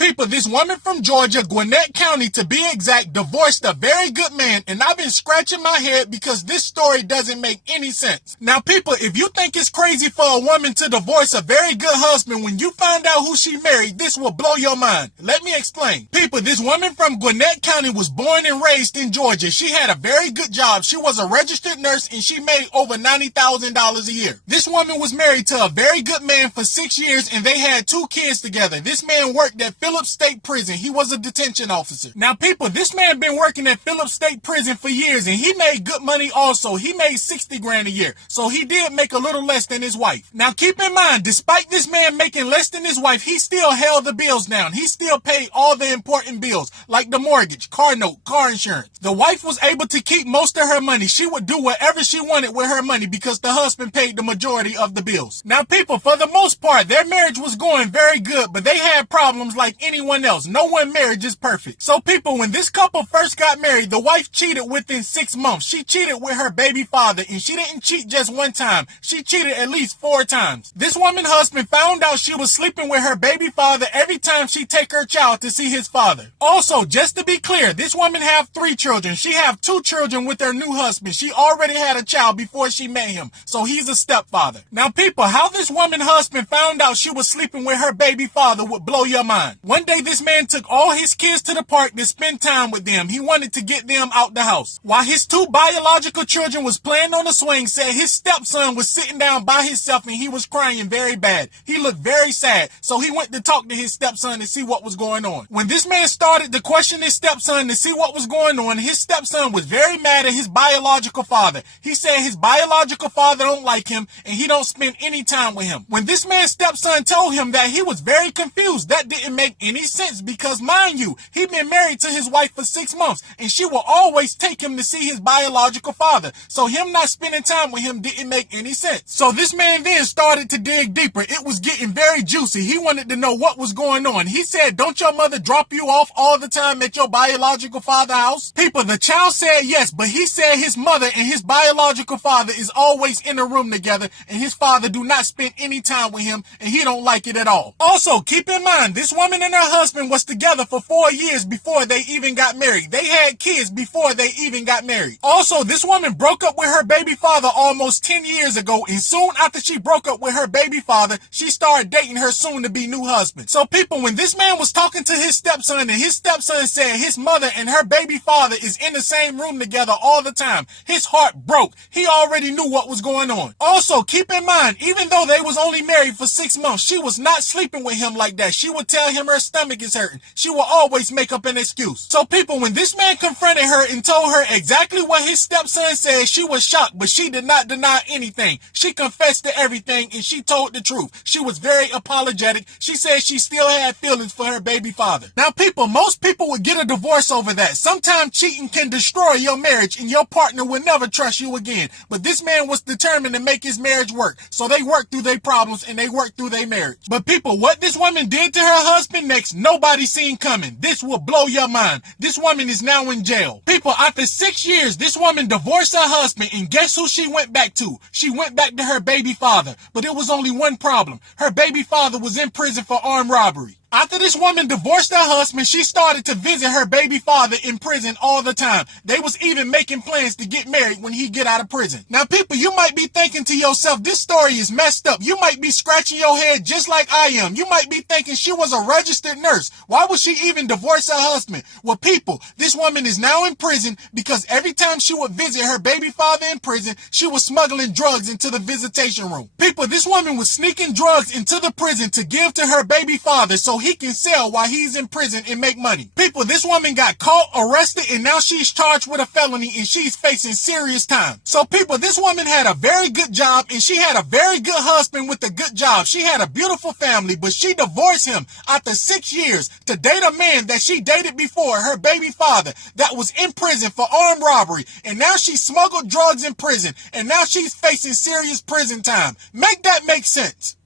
People, this woman from Georgia, Gwinnett County to be exact, divorced a very good man, and I've been scratching my head because this story doesn't make any sense. Now people, if you think it's crazy for a woman to divorce a very good husband, when you find out who she married, this will blow your mind. Let me explain. People, this woman from Gwinnett County was born and raised in Georgia. She had a very good job. She was a registered nurse and she made over $90,000 a year. This woman was married to a very good man for 6 years and they had 2 kids together. This man worked at Phillips State Prison. He was a detention officer. Now people, this man been working at Phillips State Prison for years and he made good money also. He made 60 grand a year. So he did make a little less than his wife. Now keep in mind, despite this man making less than his wife, he still held the bills down. He still paid all the important bills like the mortgage, car note, car insurance. The wife was able to keep most of her money. She would do whatever she wanted with her money because the husband paid the majority of the bills. Now people, for the most part, their marriage was going very good, but they had problems like anyone else. No one marriage is perfect. So people, when this couple first got married, the wife cheated within 6 months. She cheated with her baby father, and she didn't cheat just one time. She cheated at least 4 times. This woman's husband found out she was sleeping with her baby father every time she take her child to see his father. Also, just to be clear, this woman have 3 children. She have 2 children with her new husband. She already had a child before she met him, so he's a stepfather. Now people, how this woman's husband found out she was sleeping with her baby father would blow your mind. One day this man took all his kids to the park to spend time with them. He wanted to get them out the house. While his 2 biological children was playing on the swing set, his stepson was sitting down by himself and he was crying very bad. He looked very sad, so he went to talk to his stepson to see what was going on. When this man started to question his stepson to see what was going on, his stepson was very mad at his biological father. He said his biological father don't like him and he don't spend any time with him. When this man's stepson told him that, he was very confused. That didn't make any sense because, mind you, he'd been married to his wife for 6 months and she will always take him to see his biological father. So him not spending time with him didn't make any sense. So this man then started to dig deeper. It was getting very juicy. He wanted to know what was going on. He said, don't your mother drop you off all the time at your biological father's house? People, the child said yes, but he said his mother and his biological father is always in a room together and his father do not spend any time with him and he don't like it at all. Also, keep in mind, this woman and her husband was together for 4 years before they even got married. They had kids before they even got married. Also, this woman broke up with her baby father almost 10 years ago, and soon after she broke up with her baby father, she started dating her soon-to-be new husband. So people, when this man was talking to his stepson and his stepson said his mother and her baby father is in the same room together all the time, his heart broke. He already knew what was going on. Also, keep in mind, even though they was only married for 6 months, she was not sleeping with him like that. She would tell him her stomach is hurting. She will always make up an excuse. So people, when this man confronted her and told her exactly what his stepson said, she was shocked, but she did not deny anything. She confessed to everything and she told the truth. She was very apologetic. She said she still had feelings for her baby father. Now people, most people would get a divorce over that. Sometimes cheating can destroy your marriage and your partner will never trust you again. But this man was determined to make his marriage work. So they worked through their problems and they worked through their marriage. But people, what this woman did to her husband next, nobody seen coming. This will blow your mind. This woman is now in jail. People, after 6 years, this woman divorced her husband and guess who she went back to? She went back to her baby father. But it was only one problem. Her baby father was in prison for armed robbery. After this woman divorced her husband, she started to visit her baby father in prison all the time. They was even making plans to get married when he get out of prison. Now people, you might be thinking to yourself, this story is messed up. You might be scratching your head just like I am. You might be thinking she was a registered nurse. Why would she even divorce her husband? Well people, this woman is now in prison because every time she would visit her baby father in prison, she was smuggling drugs into the visitation room. People, this woman was sneaking drugs into the prison to give to her baby father so he can sell while he's in prison and make money. People, this woman got caught, arrested, and now she's charged with a felony and she's facing serious time. So people, this woman had a very good job and she had a very good husband with a good job. She had a beautiful family, but she divorced him after 6 years to date a man that she dated before, her baby father, that was in prison for armed robbery. And now she smuggled drugs in prison and now she's facing serious prison time. Make that make sense?